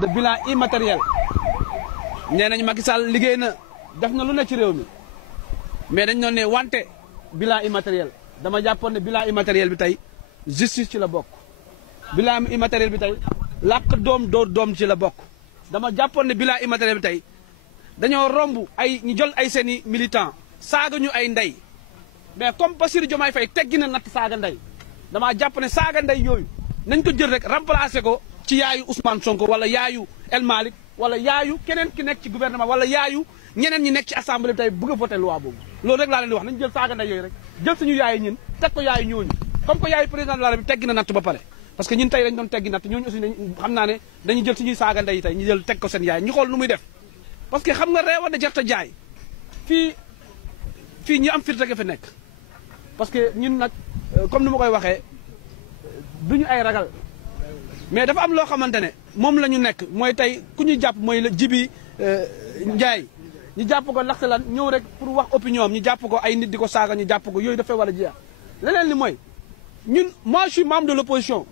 de bilan immatériel nee nañ Macky Sall liggéey na def na lu ne ci réew mi mais dañ doon ne wante bilan immatériel dama jàppoon ne bilan immatériel bi tey justice ci la bokk bilan immatériel bi tey làq doom dóor doom ci la bokk dama jàppoon ne bilan immatériel bi tey dañoo romb ay ñu jël ay seeni militants saaga ñu ay ndey mais comme Bassirou Diomaye Faye teggi na natt saaga ndey damaa jàpp ne saaga ndey yooyu nañ ko jël rek remplacer ko ci yaayu Ousmane Sonko wala yaayu El Malick wala yaayu keneen ki nekk ci gouvernement wala yaayu ñeneen ñi nekk ci assemblée bi tey bëgg a voter loi boobu loolu rek laa leen di wax nañu jël saaga ndey yooyu rek jël suñu yaayu ñun teg ko yaayu ñooñu comme que yaayu président de la République teggi na natt ba pare parce que ñun tey dañ doon teggi natt ñooñu aussi xam naa ne dañuy jël suñuy saaga ndey tey ñu jël teg ko seen yaay ñu xool nu muy def parce que xam nga réewa da jarta jaay fii ñi am fit rek fi nekk parce que ñun nag comme ni ma koy waxee duñu ay ragal mais dafa am loo xamante ne moom la ñu nekk mooy tey ku ñu jàpp mooy la Jibi Ndiaye ñu jàpp ko ndaxte lan ñëw rek pour wax opinion am ñu jàpp ko ay nit di ko saaga ñu jàpp ko yooyu dafay war a jeex leneen li mooy ñun moi je suis membre de l'opposition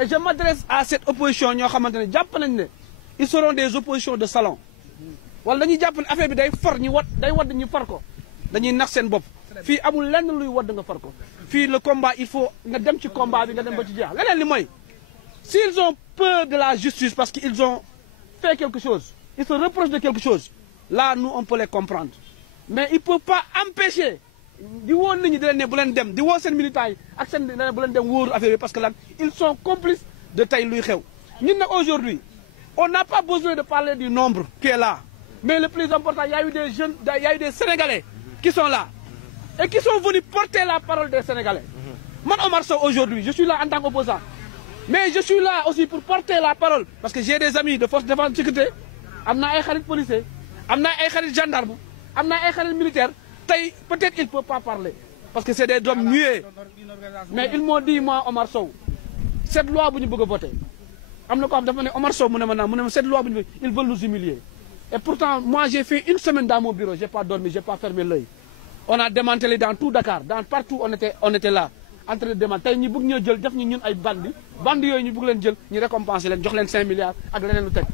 et je m'adresse à cette opposition ñoo xamante ne jàpp nañ ne ils seront des oppositions de salon wala dañuy jàpp ne affaire bi day for ñu day wadd ñu far ko dañuy nax seen bopp fii amul lenn luy wadd nga far ko fii le combat il faut nga dem ci combat bi nga dem ba ci jeex leneen li mooy s'ils ont peur de la justice parce qu'ils ont fait quelque chose ils se reprochent de quelque chose là nous on peut les comprendre mais il peut pas empêcher di woo nit ñi di leen ne bu leen dem di woo seen militants yi ak seen bu leen dem wóoru affaire bi parce que lan ils sont complices de tey luy xew ñun nag aujourd'hui on n'a pas besoin de parler du nombre qui est là mais le plus important il y a eu des jeunes il y a eu des Sénégalais qui sont là et qui sont venus porter la parole des Sénégalais. Moi, Omar Sow, aujourd'hui, je suis là en tant qu'opposant. Mais je suis là aussi pour porter la parole. Parce que j'ai des amis de force de défense de sécurité. Amna ay xarit policier, amna ay xarit gendarme, amna ay xarit militaire. Peut-être il ne peut pas parler. Parce que c'est des hommes muets. Mais ils m'ont dit, moi, Omar Sow, cette loi, vous ne pouvez voter. Omar Sow, cette loi, ils veulent nous humilier. Et pourtant, moi, j'ai fait une semaine dans mon bureau. Je n'ai pas dormi, je n'ai pas fermé l'œil. On a démantelé dans tout Dakar, partout on était là, en train de démanteler. Nous voulons jël def ñu ñun ay bandi yooyu ñu bëgg leen jël ñu récompenser leen jox leen 5 milliards ak leneen lu teg.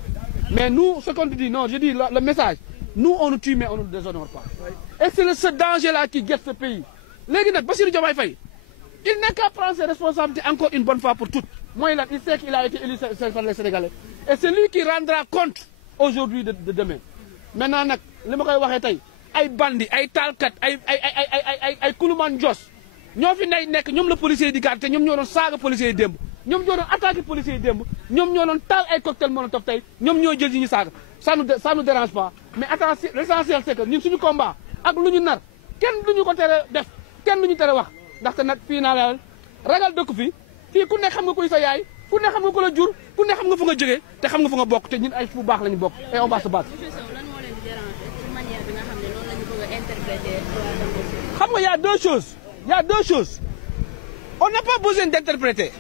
Mais nous ce qu'on dit non, je dis le message, nous on nous tue mais on ne nous déshonore pas. Et c'est ce danger là qui guette ce pays. Léegi nag Bassirou Diomaye Faye, il n'a qu'à prendre ses responsabilités encore une bonne fois pour toutes. Moi il sait qu'il a été élu par les Sénégalais et c'est lui qui rendra compte aujourd'hui de demain. Maintenant nag li ma koy waxee tey ay bandi ay taalkat ay kuluman jos ñoo fi nekk ñoom la policiers yi di garder ñoom ñoo doon saaga policiers yi démb ñoom ñoo doon attaqué policiers yi démb ñoom ñoo doon taal ay cocktail molotov tey ñoom ñoo jël yi ñu saaga ça nous dérange pas mais attention l'essentiel c'est que ñun suñu combat ak lu ñu nar kenn duñu ko tere def kenn duñu tere wax ndaxte nag fii naa la ragal dëkk fii ku ne xam nga kuy sa yaay ku ne xam nga ko la jur ku ne xam nga fu nga jógee te xam nga fu nga bokk te ñun ay fu baax la ñu bokk et on va se battre. xam nga y a deux choses on n'a pas besoin d'interpréter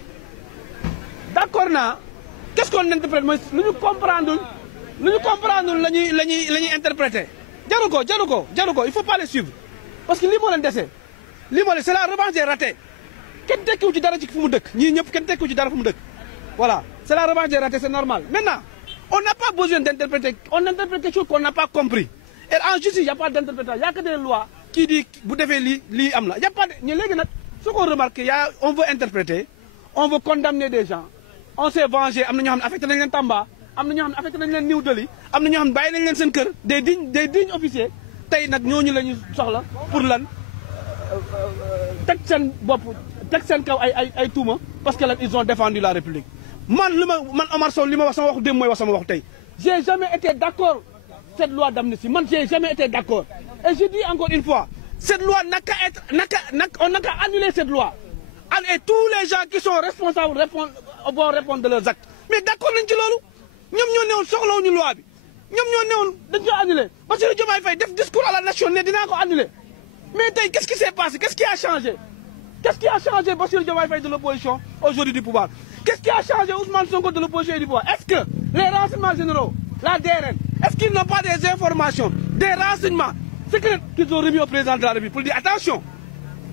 d'accord naa qu'est-ce qu'on interprète mooy lu ñu comprendre la ñuy interpréter jaru ko il faut pas les suivre parce que lii moo leen dese c'est la revanche des ratés kenn tekkiwu ci dara ci fu mu dëkk ñii ñëpp kenn tekkiwu ci dara fu mu dëkk voilà c'est la revanche des ratés c'est normal maintenant on n'a pas besoin d'interpréter on interprète quelque chose qu'on n'a pas compris et en justice il n'y a pas d'interprétation il y a que des lois qui dit bu defee lii am la y a pas de ñu léegi nag ce qu'on remarque on veut interpréter on veut condamner des gens on s'est vengé am na ñoo xam ne affecté nañ leen Tamba am na ñoo xam ne affecté nañ leen New Delhi am na ñoo xam ne bàyyi nañ leen seen kër des dignes officiers tey nag ñooñu la ñu soxla pour lan teg seen bopp teg seen kaw ay tuuma parce que lan ils ont défendu la République man Omar Sow li ma wax sama waxu démb mooy wax sama waxu tey j'ai jamais été d'accord cette loi d'amnistie man j'ai jamais été d'accord et je dis encore une fois cette loi on n'a qu'à annuler cette loi et tous les gens qui sont responsables vont répondre de leurs actes mais d'accord nañ ci loolu ñoom ñoo newoon soxlawuñu loi bi ñoom ñoo newoon dañ ko annuler Bassirou Diomaye Faye def discours à la nation ne dinaa ko annuler mais tey qu'est-ce qui s'est passé qu'est-ce qui a changé Bassirou Diomaye Faye de l'opposition aujourd'hui du pouvoir qu'est-ce qui a changé Ousmane Sonko de l'opposition et du pouvoir est-ce que les renseignements généraux la DRN est-ce qu'ils n'ont pas des informations des renseignements secrets qu'ils ont remis au président de la République pour dire attention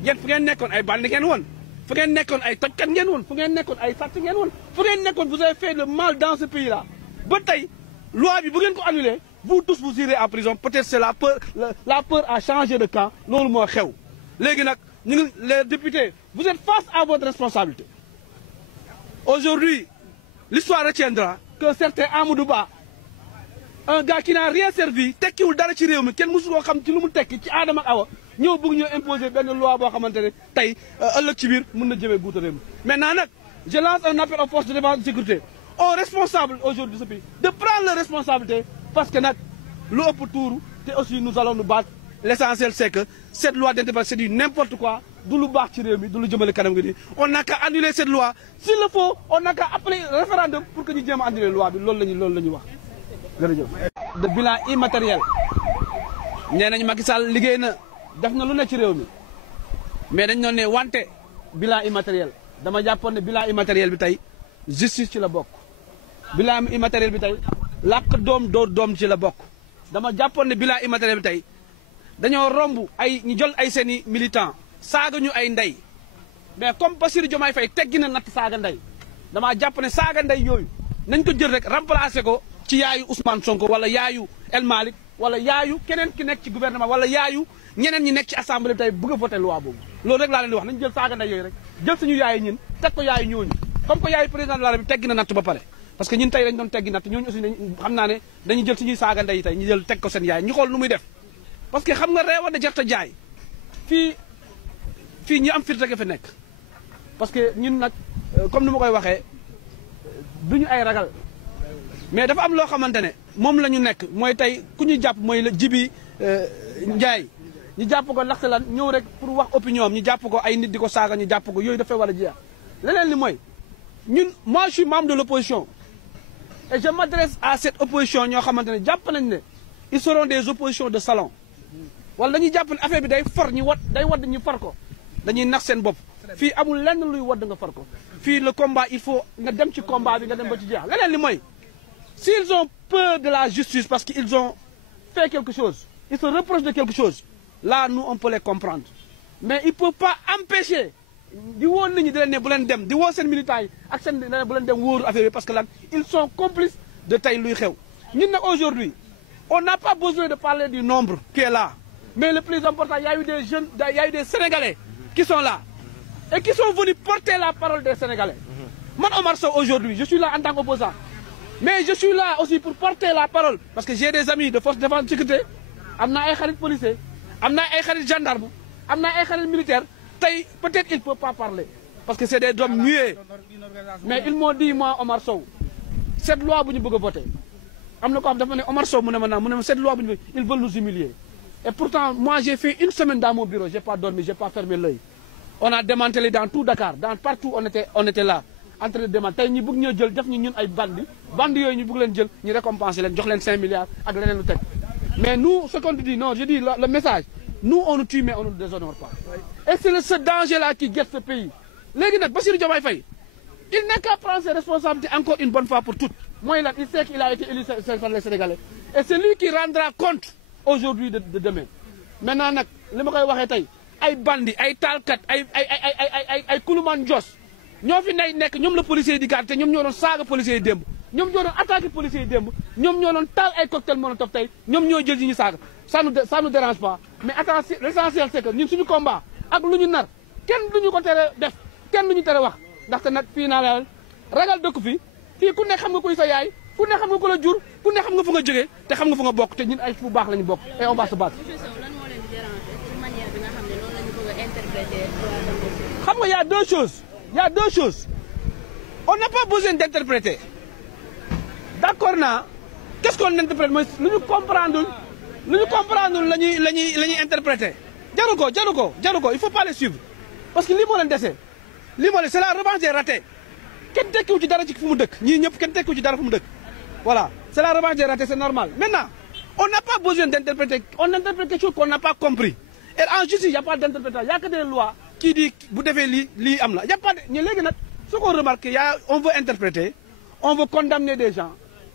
yéen fu ngeen nekkoon ay bandi ngeen woon fu ngeen nekkoon ay tojkat ngeen woon fu ngeen nekkoon ay sàcc ngeen woon fu ngeen nekkoon vous avez fait le mal dans ce pays-là ba tey loi bi bu ngeen ko annulé vous tous vous irez en prison peut-être c'est la peur a changé de camp loolu moo xew léegi nag ñu ngi les députés vous êtes face à votre responsabilité aujourd'hui l'histoire retiendra que certain Amadou Ba un gars qui n'a rien servi tekkiwul dara ci réew mi kenn mësu koo xam ci lu mu tekki ci aadama ak awa ñëw bëgg ñoo imposer benn loi boo xamante ne tey ëllëg ci biir mën na jëmee guuta réew mi maintenant nag je lance un appel aux forces de défense et de sécurité aux responsables aujourd'hui de ce pays de prendre leurs responsabilités parce que nag lu ëpp tuuru te aussi nous allons nous battre l'essentiel c'est que cette loi d'interprétation c'est du n'importe quoi du lu baax ci réew mi du lu jëmale kanam gi nii on n'a qu'à annuler cette loi s'il le faut on n'a qu'à appeler référendum pour que ñu jéem a annuler loi bi loolu la ñuy wax jërëjëf. de bilan immatériel nee nañ Macky Sall liggéey na def na lu ne ci réew mi mais dañ doon ne wante bilan immatériel dama jàppoon ne bilan immatériel bi tey justice ci la bokk bilan immatériel bi tey làkk doom dóor doom ci la bokk dama jàppoon ne bilan immatériel bi tey dañoo romb ay ñu jël ay seeni militants saaga ñu ay ndey mais comme Bassirou Diomaye Faye teggi na natt saaga ndey damaa jàpp ne saaga ndey yooyu nañ ko jël rek remplacer ko ci yaayu Ousmane Sonko wala yaayu El Malick wala yaayu keneen ki nekk ci gouvernement wala yaayu ñeneen ñi nekk ci assemblée bi tey bëgg a voter loi boobu loolu rek laa leen di wax nañu jël saaga ndey yooyu rek jël suñu yaayu ñun teg ko yaayu ñooñu comme que yaayu président de la République teggi na natt ba pare parce que ñun tey dañ doon teggi natt ñooñu aussi xam naa ne dañuy jël suñuy saaga ndey tey ñu jël teg ko seen yaay ñu xool nu muy def parce que xam nga reewa da jarta jaay fii ñi am fit rek fi nekk parce que ñun nag comme ni ma koy waxee duñu ay ragal mais dafa am loo xamante ne moom la ñu nekk mooy tey ku ñu jàpp mooy la Jibi Ndiaye ñu jàpp ko ndaxte lan ñëw rek pour wax opinion am ñu jàpp ko ay nit di ko saaga ñu jàpp ko yooyu dafay war a jeex leneen li mooy ñun moi je suis membre de l'opposition et je m'adresse à cette opposition ñoo xamante ne jàpp nañ ne ils seront des oppositions de salon wala dañuy jàpp ne affaire bi day for ñu day wadd ñu far ko dañuy nax seen bopp fii amul lenn luy wadd nga far ko fii le combat il faut nga dem ci combat bi nga dem ba ci jeex leneen li mooy s'ils ont peur de la justice parce qu'ils ont fait quelque chose ils se reprochent de quelque chose là nous on peut les comprendre mais ils peuvent pas empêcher di woo nit ñi di leen ne bu leen dem di woo seen militants yi ak seen bu leen dem wóoru affaire bi parce que lan ils sont complices de tey luy xew ñun nag aujourd'hui on n'a pas besoin de parler du nombre qui est là mais le plus important il y a eu des jeunes il y a eu des Sénégalais qui sont là et qui sont venus porter la parole des Sénégalais man Omar Sow aujourd'hui je suis là en tant qu'opposant mais je suis là aussi pour porter la parole parce que j'ai des amis de force de défense de sécurité am naa ay xarit policier am naa ay xarit gendarme am naa ay xarit militaire tey peut-être il peut pas parler parce que c'est des hommes muets mais ils m'ont dit moi Omar Sow cette loi bu ñu bëgg a voter am na ko xam dafa ne Omar Sow mu ne ma cette loi bu ñu ils veulent nous humilier et pourtant moi j'ai fait une semaine dans mon bureau j'ai pas dormi j'ai pas fermé l'œil on a démantelé dans tout Dakar dans partout on était là en train de démanteler tey ñu bëgg ñoo jël def ñu ñun ay bandi yooyu ñu bëgg leen jël ñu récompenser leen jox leen 5 milliards ak leneen lu teg mais nous ce qu'on dit non je dis le message nous on nous tue mais on ne nous déshonore pas et c'est ce danger là qui guette ce pays léegi nag Bassirou Diomaye Faye il n'a qu'à prendre ses responsabilités encore une bonne fois pour toutes mooy lan il sait qu'il a été élu par les Sénégalais et c'est lui qui rendra compte aujourd'hui de demain maintenant nag li ma koy waxee tey ay bandi ay taalkat ay kuluman jos ñoo fi nekk ñoom la policiers yi di garder te ñoom ñoo doon saaga policiers yi démb ñoom ñoo doon attaqué policiers yi démb ñoom ñoo doon taal ay cocktail molotov tey ñoom ñoo jël yi ñu saaga ça nous dérange pas mais attention l'essentiel c'est que ñun suñu combat ak lu ñu nar kenn duñu ko tere def kenn duñu tere wax ndaxte nag fii naa la ragal dëkk fii ku ne xam nga kuy sa yaay ku ne xam nga ku la jur ku ne xam nga fu nga jógee te xam nga fu nga bokk te ñun ay fu baax la ñu bokk et on va se battre. xam nga y a deux choses on n'a pas besoin d'interpréter d'accord naa qu'est-ce qu'on interprète mooy lu ñu comprendre la ñuy interpréter jaru ko il faut pas les suivre parce que lii moo leen dese c'est la revanche des ratés kenn tekkiwu ci dara ci fu mu dëkk ñii ñëpp kenn tekkiwu ci dara fu mu dëkk voilà c'est la revanche des ratés c'est normal maintenant on n'a pas besoin d'interpréter on interprète quelque chose qu'on n'a pas compris et en justice il y a pas d'interprétation il y a que des lois qui dit bu defee lii am la y a pas de ñu léegi nag ce qu'on remarque on veut interpréter on veut condamner des gens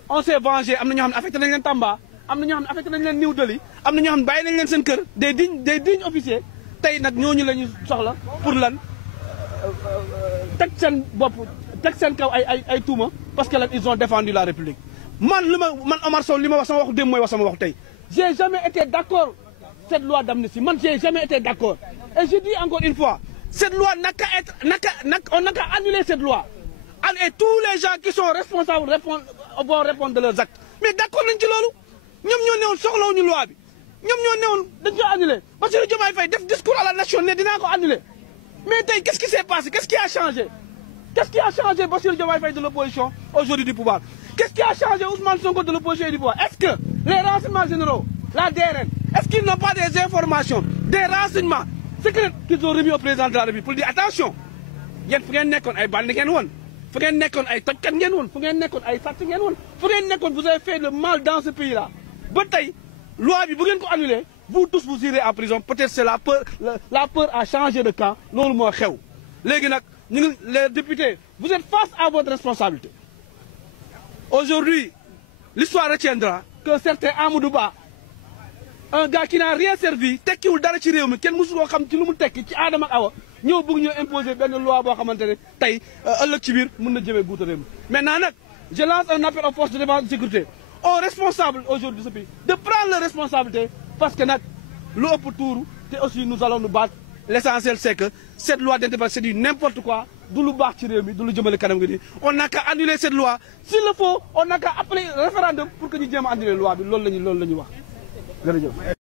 on s'est vengé am na ñoo xam ne affecté nañ leen Tamba am na ñoo xam ne affecté nañ leen New Delhi am na ñoo xam ne bàyyi nañ leen seen kër des dignes officiers tey nag ñooñu la ñu soxla pour lan teg seen bopp teg seen kaw ay tuuma parce que lan ils ont défendu la République man Omar Sow li ma wax sama waxu démb mooy wax sama waxu tey j'ai jamais été d'accord cette loi d'amnistie man j'ai jamais été d'accord et je dis encore une fois cette loi on n'a qu'à annuler cette loi et tous les gens qui sont responsables vont répondre de leurs actes mais d'accord nañ ci loolu ñoom ñoo newoon soxlawuñu loi bi ñoom ñoo newoon dañ ko annuler Bassirou Diomaye Faye def discours à la nation ne dinaa ko annuler mais tey qu'est-ce qui s'est passé qu'est-ce qui a changé Bassirou Diomaye Faye de l'opposition aujourd'hui du pouvoir qu'est-ce qui a changé Ousmane Sonko de l'opposition et du pouvoir est-ce que les renseignements généraux la DRN est-ce qu'ils n'ont pas des informations des renseignements secrets qu'ils ont remis au président de la République pour dire attention yéen fu ngeen nekkoon ay bandi ngeen woon fu ngeen nekkoon ay tojkat ngeen woon fu ngeen nekkoon ay sàcc ngeen woon fu ngeen nekkoon vous avez fait le mal dans ce pays-là ba tey loi bi bu ngeen ko annulé vous tous vous irez en prison peut-être c'est la peur a changé de camp loolu moo xew léegi nag ñu ngi les députés vous êtes face à votre responsabilité aujourd'hui l'histoire retiendra que certain Amadou Ba un gars qui n'a rien servi tekkiwul dara ci réew mi kenn mësu koo xam ci lu mu tekki ci aadama ak awa ñëw bëgg ñoo imposer benn loi boo xamante ne tey ëllëg ci biir mën na jëmee guuta réew mi maintenant nag je lance un appel aux forces de défense et de sécurité aux responsables aujourd'hui de ce pays de prendre leurs responsabilités parce que nag lu ëpp tuuru te aussi nous allons nous battre l'essentiel c'est que cette loi d'indépendance c'est du n'importe quoi du lu baax ci réew mi du lu jëmale kanam gi nii on n'a qu'à annuler cette loi s'il le faut on n'a qu'à appeler référendum pour que ñu jéem a annuler loi bi loolu la ñuy wax jërëjëf